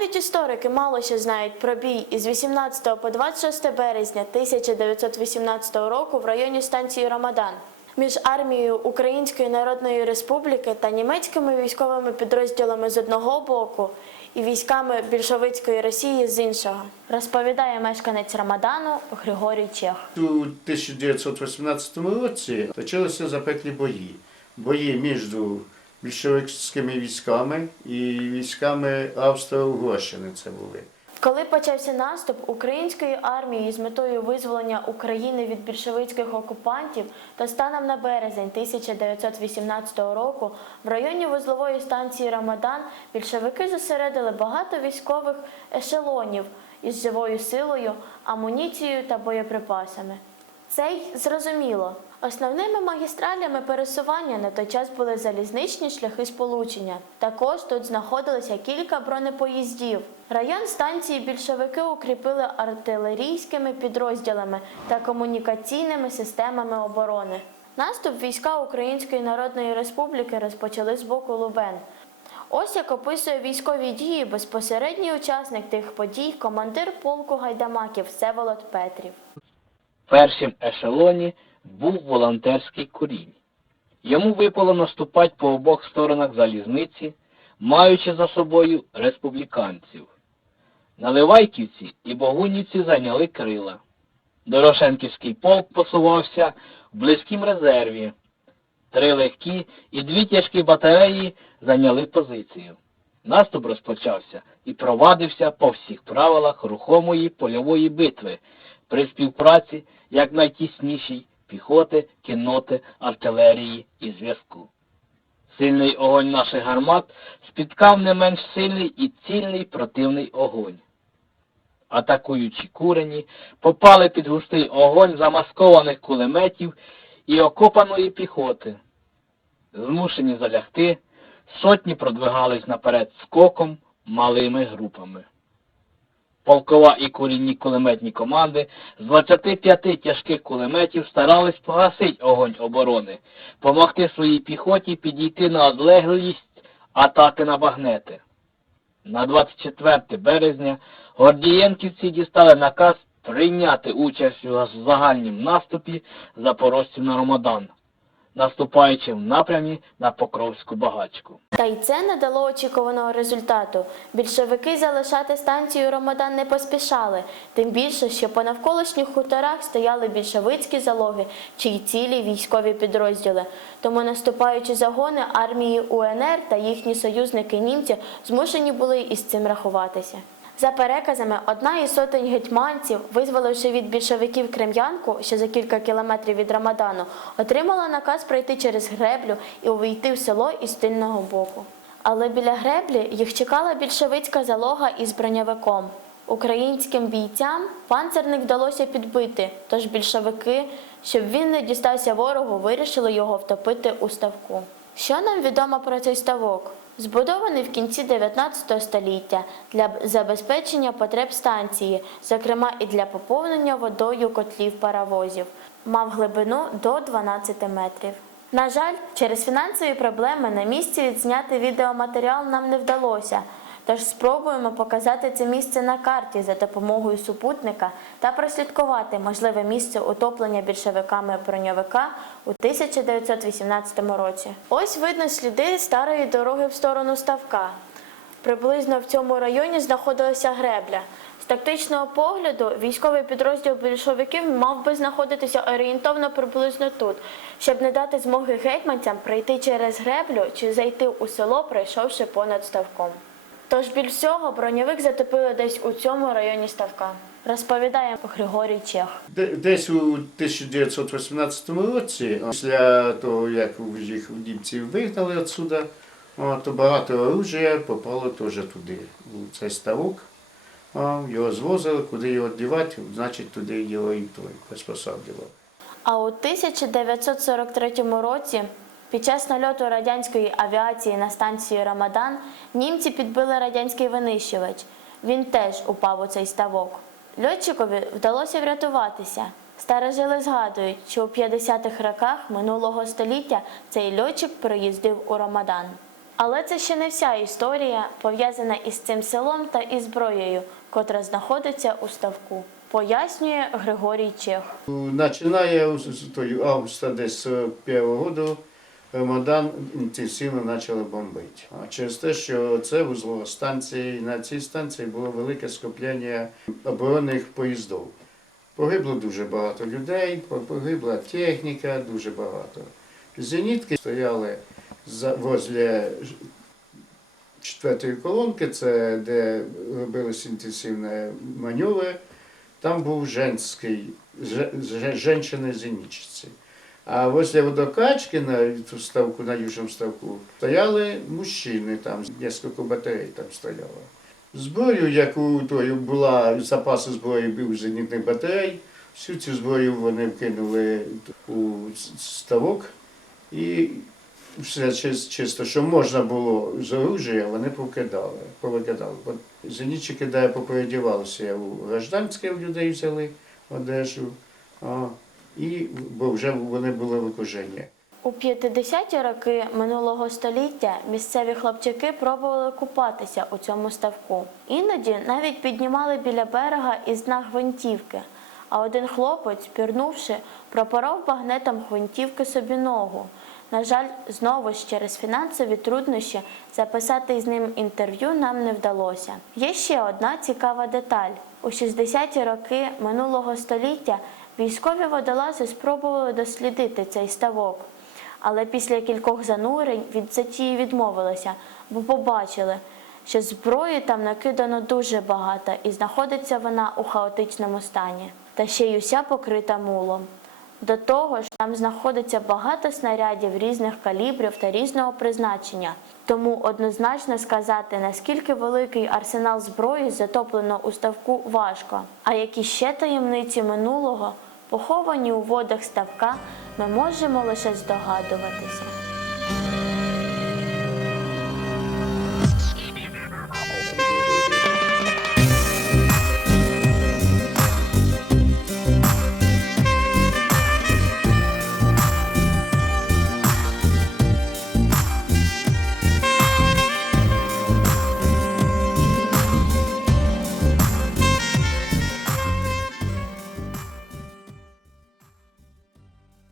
Навіть історики мало що знають про бій із 18 по 26 березня 1918 року в районі станції Рамадан між армією Української Народної Республіки та німецькими військовими підрозділами з одного боку і військами більшовицької Росії з іншого, розповідає мешканець Рамадану Григорій Чех. У 1918 році точилися запеклі бої. Бої між більшовицькими військами і військами Австро-Угорщини це були. Коли почався наступ української армії з метою визволення України від більшовицьких окупантів, то станом на березень 1918 року в районі вузлової станції Рамадан більшовики зосередили багато військових ешелонів із живою силою, амуніцією та боєприпасами. Це й зрозуміло. Основними магістралями пересування на той час були залізничні шляхи сполучення. Також тут знаходилося кілька бронепоїздів. Район станції більшовики укріпили артилерійськими підрозділами та комунікаційними системами оборони. Наступ війська Української Народної Республіки розпочали з боку Лубен. Ось як описує військові дії безпосередній учасник тих подій, командир полку гайдамаків Всеволод Петрів. В першім ешелоні був волонтерський курінь. Йому випало наступати по обох сторонах залізниці, маючи за собою республіканців. Наливайківці і Богунівці зайняли крила. Дорошенківський полк посувався в близькім резерві. Три легкі і дві тяжкі батареї зайняли позицію. Наступ розпочався і провадився по всіх правилах рухомої польової битви при співпраці якнайтіснішій піхоти, кінноти, артилерії і зв'язку. Сильний огонь наших гармат спіткав не менш сильний і цільний противний огонь. Атакуючи курені, попали під густий огонь замаскованих кулеметів і окопаної піхоти. Змушені залягти, сотні продвигались наперед скоком малими групами. Полкова і курінні кулеметні команди з 25 тяжких кулеметів старались погасити огонь оборони, помогти своїй піхоті підійти на одлеглість атаки на багнети. На 24 березня гордієнківці дістали наказ прийняти участь у загальнім наступі запорожців на Ромадан, наступаючи в напрямі на Покровську багачку. Та й це не дало очікуваного результату. Більшовики залишати станцію Ромадан не поспішали, тим більше, що по навколишніх хуторах стояли більшовицькі залоги чи й цілі військові підрозділи. Тому наступаючі загони армії УНР та їхні союзники німці змушені були із цим рахуватися. За переказами, одна із сотень гетьманців, визволивши від більшовиків Крем'янку, що за кілька кілометрів від Рамадану, отримала наказ пройти через греблю і увійти в село із тильного боку. Але біля греблі їх чекала більшовицька залога із броньовиком. Українським бійцям панцерник вдалося підбити, тож більшовики, щоб він не дістався ворогу, вирішили його втопити у ставку. Що нам відомо про цей ставок? Збудований в кінці 19 століття для забезпечення потреб станції, зокрема і для поповнення водою котлів паровозів, мав глибину до 12 метрів. На жаль, через фінансові проблеми на місці відзняти відеоматеріал нам не вдалося. Тож спробуємо показати це місце на карті за допомогою супутника та прослідкувати можливе місце утоплення більшовиками броньовика у 1918 році. Ось видно сліди старої дороги в сторону ставка. Приблизно в цьому районі знаходилася гребля. З тактичного погляду військовий підрозділ більшовиків мав би знаходитися орієнтовно приблизно тут, щоб не дати змоги гетьманцям пройти через греблю чи зайти у село, пройшовши понад ставком. Тож біль всього броньовик затопили десь у цьому районі ставка, розповідає Григорій Чех. Десь у 1918 році, після того, як їх німців вигнали відсюди, то багато оружия попало теж туди, у цей ставок. Його звозили, куди його дівати, значить туди його і той приспособлював. А у 1943 році, під час нальоту радянської авіації на станцію Рамадан, німці підбили радянський винищувач. Він теж упав у цей ставок. Льотчикові вдалося врятуватися. Старожили згадують, що у 50-х роках минулого століття цей льотчик приїздив у Рамадан. Але це ще не вся історія, пов'язана із цим селом та із зброєю, котра знаходиться у ставку. Пояснює Григорій Чех. Починає з августа десь 41 року Рамадан інтенсивно почали бомбити. А через те, що це вузлова станція, і на цій станції було велике скоплення оборонних поїздів. Погибло дуже багато людей, погибла техніка, дуже багато. Зенітки стояли возле четвертої колонки, це де робились інтенсивні маневри. Там був женський, же- же- женщини-зенітчиці. А возле водокачки на ту ставку, на южному ставку, стояли мужчини, там кілька батарей там стояло. Зброю, яку тою була, запаси зброї був зенітних батарей, всю цю зброю вони вкинули у ставок і все чис- чисто, що можна було з оружия, вони повикидали. Бо Зенітчі кидає, попередівалися у гражданське в людей взяли одежу, і, бо вже вони були в. У 50-ті роки минулого століття місцеві хлопчаки пробували купатися у цьому ставку. Іноді навіть піднімали біля берега із дна гвинтівки. А один хлопець, пірнувши, пропоров багнетом гвинтівки собі ногу. На жаль, знову ж через фінансові труднощі записати з ним інтерв'ю нам не вдалося. Є ще одна цікава деталь. У 60-ті роки минулого століття військові водолази спробували дослідити цей ставок. Але після кількох занурень від затії відмовилися, бо побачили, що зброї там накидано дуже багато і знаходиться вона у хаотичному стані, та ще й уся покрита мулом. До того ж, там знаходиться багато снарядів різних калібрів та різного призначення. Тому однозначно сказати, наскільки великий арсенал зброї затоплено у ставку важко. А які ще таємниці минулого поховані у водах ставка, ми можемо лише здогадуватися.